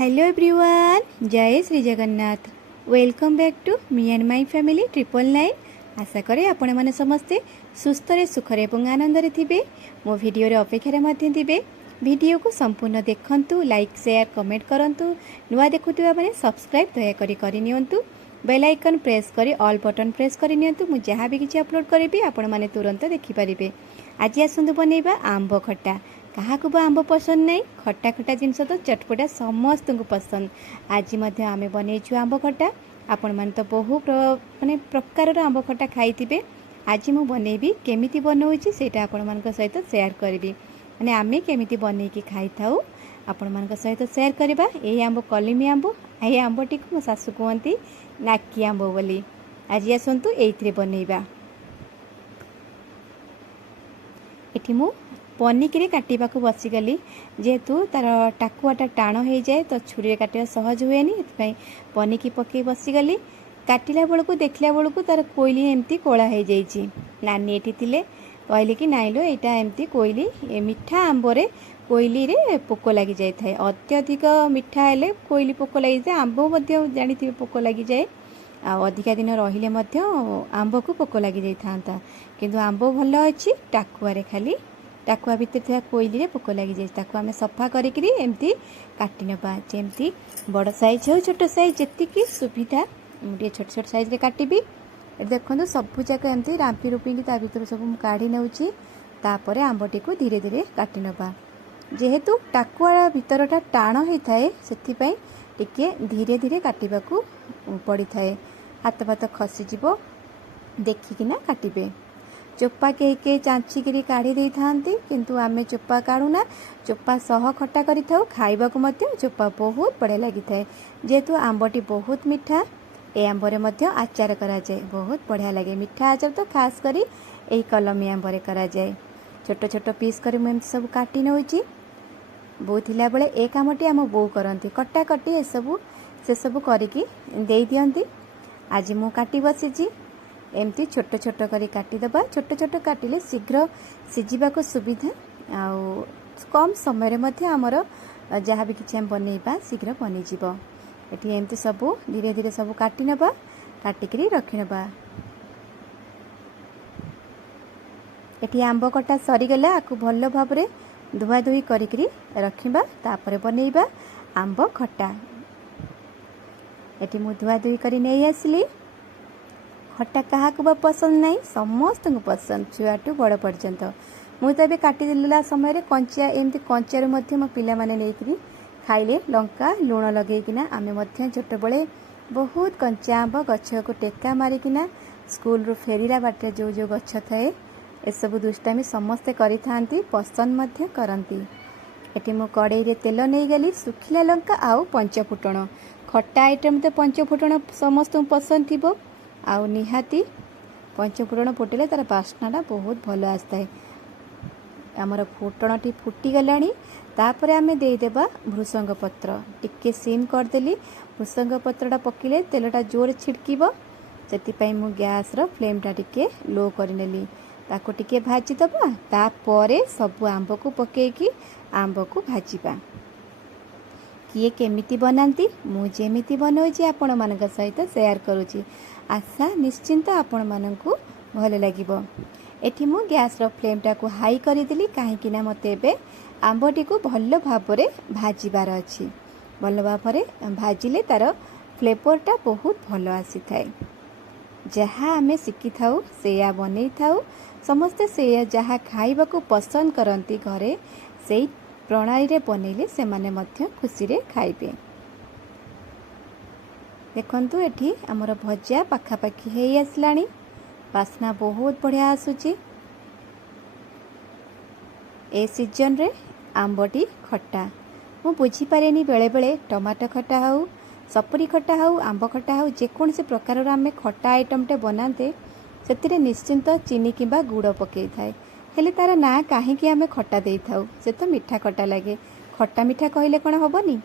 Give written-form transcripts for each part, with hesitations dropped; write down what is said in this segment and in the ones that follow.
Hello everyone, Jai Shri Jagannath. Welcome back to me and my family 999। आशा करे आपण माने समस्ते सुस्थ रे सुख रे एवं आनंद रे थिबे। मो वीडियो रे अपेक्षा रे मध्य थिबे। वीडियो को संपूर्ण देखंतु, लाइक शेयर कमेंट करंतु। नुआ देखुथिबा माने सब्सक्राइब दया करी करि नियंतु। बेल आइकन प्रेस करी ऑल बटन प्रेस करि नियंतु। मु जहा भी किछि अपलोड करिबी आपण माने तुरंत देखि परिबे। आज आसंतु बनेबा आंब खट्टा। क्या आंब पसंद नहीं? खट्टा खट्टा जिनस तो चटपटा समस्त को पसंद। आज आम बनईचु आंब खट्टा। आपण मैंने तो बहु माने प्रकार आंब खट्टा खाई थे। आज मु बनईबी केमिति बनाऊँगी सेटा आपण मान सहित शेयर करी। माने आम केमिति बनईकी खाई था आपण मान सहित शेयर करवा। ये आंब कलिमी आंब, ये आंबटी को मो सासू कहती नाकी आंब बोली। आज आसतु ये बनईबा। एठी मु पनिकी काटा को बसीगली, जेहेतु तार टाकुआटा टाण हो जाए तो छुरी काटा सहज हुए पनिकी पकई बसीगली। काटिला बेलू देखला बेलू तार कोईली एमती कोला हो जाइए। नानी एटी थिले कहले कि नाइल यहाँ एमती कोईली मिठा आंबरे कोईली रे पोक लगी जाए। अत्यधिक मिठा हेले कोईली पोक लगी जाए। आंब जानी थे पोक लगी जाए। अधिका दिन रहिले आंब को पोक लगी जाता। किंतु आंब भल अच्छी टाकुआरे खाली टाकुआ भितर थी कोईली रे पोक लगी जाए। आम सफा करी एमती काटी नबा। जमती बड़ साइज हो छोट साइज जी सुविधा मुझे छोट छोट साइज रे काटिबी। देखो सबू जाक एमती रांपी रूपी भर सब काढ़ी नौची। तापर आंबटी को धीरे धीरे काटी नबा। जेहेतु टाकुआ भितरटा टाण होता है से टिके धीरे धीरे काटिबाकू पड़ी थाए। हाथ भात खसीज देखिकिना काटिबे। चोपा के चांचिकी काढ़ी दे था, किंतु आमे चोपा काढ़ुना। चोपा सह खट्टा करि थाउ। खाइबाकू मध्य चोपा बहुत बढ़िया लगी थाए। जेहेतु आंबटी बहुत मीठा, ए आंबरे मध्य आचार करा जाए, बहुत बढ़िया लगे। मीठा आचार तो खास करी एही कलमी आंबरे करा जाए। छोट छोट पीस करी मुझे सब काटी नौची। बो थिला बेले ए कामटी आम बो करती कटा कटी ए सबू से सबू करिकी दे दियंती। आज मु काटी बसीची। एमती छोट छोट करी काटिदबा। छोट छोट काटिले शीघ्र सिझिबाको सुविधा। आउ कम समय रे आमर जहाँ भी किसी बनइबा शीघ्र बनीजिब। एटी एमती सबू धीरे धीरे सबू काटी नबा। काटिकी रखी नबा। एटी आंब कटा सरीगला। आकु भल भाव में धुआ धुई करी रखिबा। तापर बनइबा आंब खट्टा। एटी मु धुआ धुई करी नहीं आसली। खट्टा क्या पसंद नहीं? समस्त को पसंद, छुआ टू बड़ पर्यंत। मुझे काटिदेला समय कंचा एमती कंचारू मो पिला माने नहीं खाइले लंका लुण लगेकिना आमे छोट बड़े बहुत कंचा आंब गछ को टेका मारिकिना स्कूल रू फेरिला बाटे जो जो गछ थाए एसबू दुष्टामी समस्ते करि थांती, पसंद करती। एटी मु कड़ई रे तेल नहीं गली। सुखिला लंका आउ पंचफुटण। खट्टा आइटम तो पंचफुटण समस्त पसंद थी। आउ निहाती पंचफुटण फुटिले तार बास्नाटा बहुत भल आसता है। आमर फुटणटी फुटी गलानी। तापर आमे देदेबा भृसंग पत्र। टिके सीम करदेली। भृसंग पत्रटा पकिले तेलटा जोर छिड़कीब। से मु गैस रो फ्लेमटा टिके लो करनेली। ताको टिके भाजी दबा। तापरे सबु आंब को पकेकी आंब को भाजीबा। किए केमिति बनाती मु जेमिति बनौची आपण मानक सहित शेयर करुची। आशा निश्चिंत आपण मानकू भल लागिबो। एठी मु गैस रो फ्लेमटा को हाई करिदेली काहेकि ना मते एबे आंबटी को भल भाबरे भाजीबार अछि। भल भाबरे भाजिले तार फ्लेवरटा बहुत भल आसी थाए। जहाँ आमे शिखी थाउ सेया बनै थाउ। समस्ते सेया जहाँ खाइबा को पसंद करती घरे से प्रणाली रे बनैले से माने मध्य खुशी रे खाइबे। देखंतु एठी हमर भजिया पाखापाखी हेई आसलानी। बास्ना बहुत बढ़िया आसुची। ए सीजन रे आंबटी खट्टा मु बुझी पारेनी। बेले बेले टमाटो खट्टा हाउ, सपुरी खट्टा हाउ, आंब खट्टा हाउ, जेकोन से प्रकार आमे खट्टा आइटमटे बनाते से निश्चिंत चीनी किंबा गुड़ पकई थाए। हेले तार ना काहेकि आमे खट्टा देई थाउ? से तो मीठा खट्टा लगे। खट्टा मीठा कहले कौन हेबनी?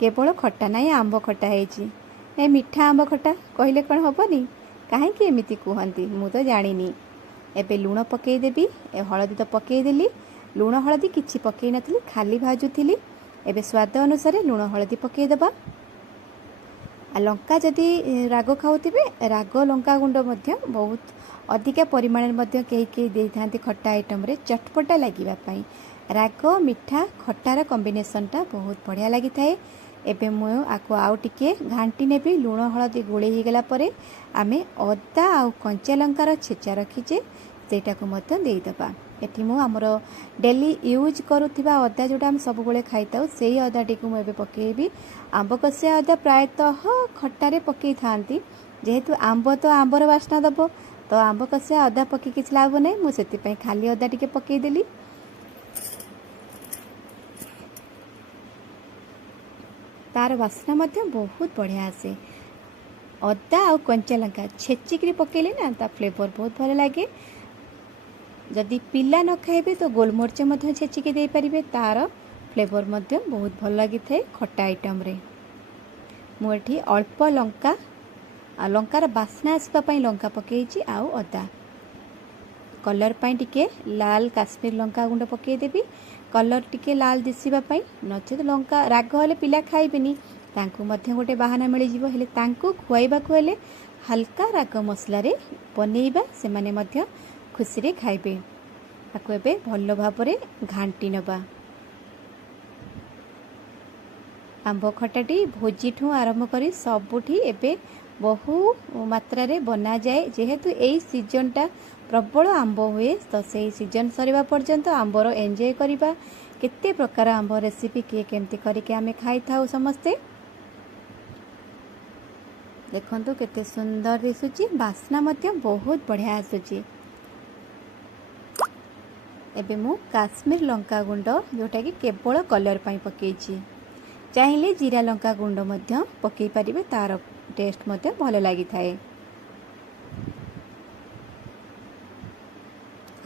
केवल खट्टा नाई आंब खट्टा हेची। ए मीठा आंब खट्टा कहले कौन हेबनी? काहेकि एमिति कहती मु तो जानिनी। एबे लुण पकई देबी। ए हळदी तो पकई देली। लुण हळदी किछि पकई नथली, खाली भाजुथिली। एबे स्वाद अनुसार लुण हलदी पकईदेबा। लंका जदि राग खाऊे राग लंका गुंड बहुत अधिका परिमाण कई खट्टा आइटम रे चटपटा लगे राग मिठा खटार कॉम्बिनेशनटा बहुत बढ़िया लगी थाए। एबे मु आको आउ टिके घांटी नेबी लुण हलदी गोले ही गला परे आमे अदा आउ कंचा लंकार छेचा रखीचे सेटा को मध्य देई दबा। एठी मु हमर डेली यूज करूथिबा अदा जोटा हम सब बेले खाइताउ सेही अदा टिकु मु एबे पकेबी। आंब कसिया अदा प्रायतः खट्टारे पकई थांती जेहेतु आंब तो आंबर बास्ना दबो तो आंब कसिया अदा पकई किछ लाभ नै मु सेति पई खाली अदा टिके पकई देली। तार बास्ना मध्य बहुत बढ़िया आसे। अदा आ कंचा लंका छेचिकी पकेले ना ता फ्लेवर बहुत भल लगे। जदि पिला न खाइबे तो गोलमरिच मध्य छेचिकी दे पारिबे तार फ्लेवर मध्य बहुत भल लगी थाए खट्टा आइटम रे। मु एठी अल्प लंका आ लंकार बास्ना आसपा पई लंका पकेइची आउ अदा कलर पई टिके लाल काश्मीर लंका गुंड पकई देबी कलर टिके लाल दिसिबा पई। नचेत लंका राग हेले पिला खाइबेनी तांकु मध्य गोटे बहाना मिल जिवो हेले तांकु खुआइबा को हेले हल्का राग मसला रे बनेइबा से माने मध्य खुशी रे खाइबे। ताकु एबे भलो भाबरे घांटी नबा। आंब खटाटी भोजी ठू आरंभ करी सबुठी एबे बहु मात्रा रे बना जाए जेहेतु एई सीजनटा प्रबल आंब हुए तो से सीजन सरीबा पर्यंत आंबर एंजॉय करिबा। केते प्रकार आंब रेसिपी किए केमती करके आमे खाई थाउ समस्ते। देखंतु केते सुंदर दिसुची बास्ना मध्य बहुत बढ़िया आसुची। एबे मु काश्मीर लंका गुंड जोटा कि केवल कलर पई पकेइची चाहिले जीरा लंका गुंड मध्य पकई पारिबे तार टेस्ट मध्य भल लगी थाए।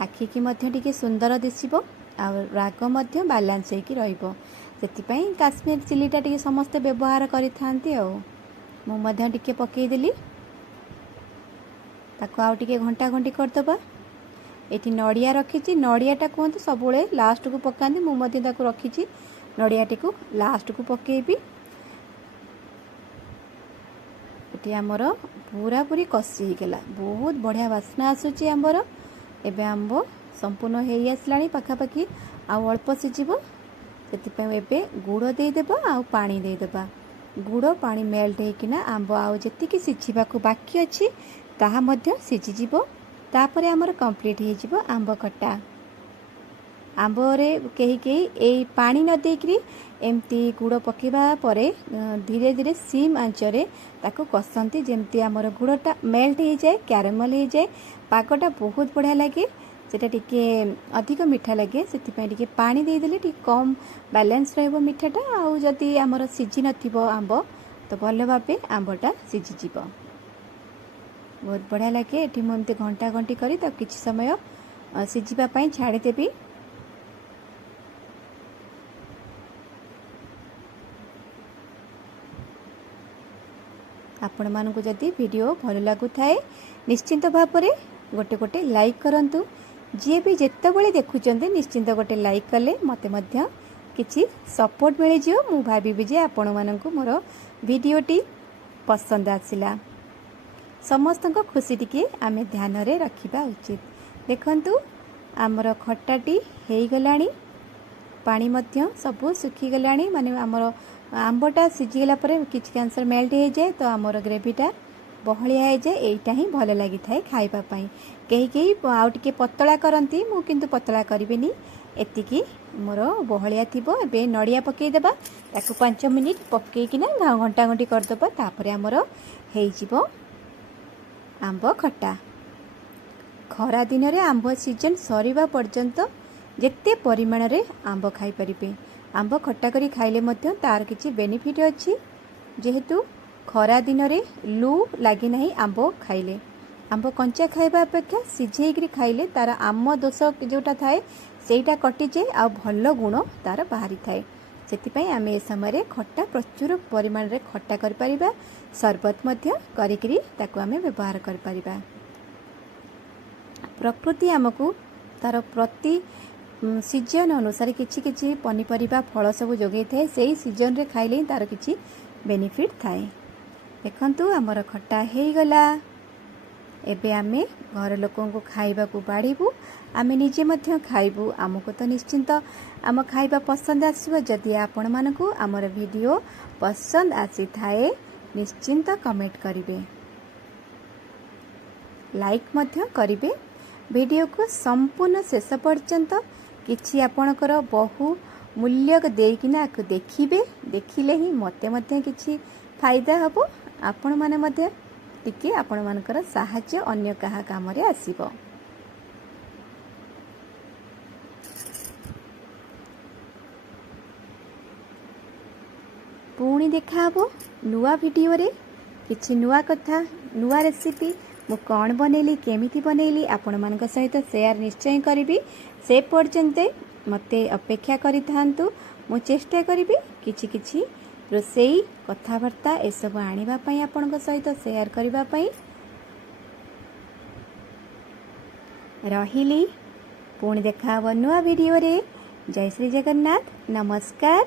आखि की मध्य टिके सुंदर दिसिबो आ राग मध्य बैलेंस होइकी रहइबो सेति पई काश्मीर चिलीटा टिके समस्त व्यवहार करि थांती आ मु मध्य टिके पकई देली। ताको आउ टिके घंटा घंटी कर दबा। एठी नड़िया रखीची नड़ियाटा कहते सब लास्ट को पकाती मु मध्य ताको रखीची नड़ियाटी को लास्ट को पकेबी। एटी आमर पूरा पूरी कषि हो गला बहुत बढ़िया बास्ना आसुची आंबर। एबे आंब संपूर्ण हो आसलाणी पाखापाखि आउ अल्प सिझिबो सेतिपई एबे गुड़ देदेबा आउ पानी देदेबा। गुड़ पानी मेल्ट होइकिना आंब आउ जेतिकी सिझिबाकू बाकी अछि ताहा मध्य सिझिजिबो। तापरे आमर कंप्लीट हो जिवो आंब खट्टा। आंब रे केही केही ए पानी न देकरी एमती गुड़ पकेबा परे धीरे धीरे सिम आंचरे ताको कसंती जेमती आमर गुड़टा मेल्ट हो जाए कैरेमल हो जाए पागटा बहुत बढ़िया लगे। सेटा टिके अधिक मीठा लगे सेतिपई टिके पानी दे देले टिके कम बैलेंस रहबो मीठाटा। आउ जदि आमर सिझी नथिबो आंब तो भल भाबे आंबटा सिझी जिवो बहुत बढ़िया लगे। एठी मु एमती घंटा घंटी करी तो किछि समय सिझिबा पई छाड़ी देबी। आपण मानकु जदि वीडियो भल लागु थाए निश्चिंत भाबरे गोटे गोटे लाइक करंतु। जे भी जेतेबेले देखुचंते निश्चिंत गोटे लाइक कले मते मध्य किछि सपोर्ट मिल जियो। मु भाबिबि जे आपण मानकु मोर वीडियोटी पसंद आसिला। समस्त खुशी टिके आमे ध्यान रे रखिबा उचित। देखंतु आमर खट्टाटी हेई गलाणी पानी मध्य सब सुखी गलाणी माने आमर आंबटा सिझीगला परे किछि कैंसर मेल्ट हो जाए तो आमर ग्रेवीटा बहलिया हो जाए एटा ही भल लगी थाए खाइबा पई। केही केही आउ टिके पतला करंती मु किंतु पतला करिबेनी एतिकी मोर बहलिया थिबो। एबे नड़िया पकई देबा ताकू 5 मिनिट पकई किना घंटा घंटी कर देबा तापरे आमर हेई जिवो आंब खट्टा। खरा दिन रे आंब सीजन सरीबा पर्यंत जेते परिमाण रे आंब खाई परिबे। आंब खट्टा करी खाइले मध्य तार किछि बेनिफिट अछि जेहेतु खरा दिन रे लू लागे नहीं आंब खाइले। आंब कंचा खाइबा अपेक्षा सिझेइकरी खाइले तार आम दोष जोटा थाए सेटा कटि जाए आ भल गुण तार बाहरी थाए। सेतिपई आमे ए समय खट्टा प्रचुर परिमाण रे खट्टा कर परिबा। सरबत मध्य करिकरी ताकू आमे व्यवहार कर परिबा। प्रकृति आमको तार प्रति सीजन अनुसार किछि किछि पनीपरिबा फल सब जोगै थाए सेही सीजन रे खाइले तार किछि बेनिफिट थाए। देखंतु हमर खट्टा हेई गला। एबे आमे घर लोकन को खाइबा को बाढ़ीबू, आमे निजे मध्य खाइबू। आमको तो निश्चिंत आम खाइबा पसंद आसीबो। जदि आपण मानकू हमर वीडियो पसंद आसी थाए निश्चिंत कमेंट करिवे, लाइक मध्य करिवे। वीडियो को संपूर्ण शेष पर्यंत किछि आपणकर बहु मूल्य देकिना देखिबे। देखिले ही मते मते किछि फायदा हबो। आपण माने मध्य टिके आपण मानकर साहाय्य अन्य कहा काम रे आसीबो। पुणी देखा हबो नुआ वीडियो रे किछि नुआ कथा नुआ रेसिपी मु कौन बनैली केमिति बनैली आपण मानक सहित शेयर निश्चय करिवि। से पर्यंत मते अपेक्षा करि थांतु। मु चेष्टा करिवि किछि किछि रोसई कथावार्ता ए सब आनिबा पई आपनक सहित शेयर करिबा पई। रहिली पुणी देखा हबो नुआ वीडियो रे। जय श्री जगन्नाथ। नमस्कार।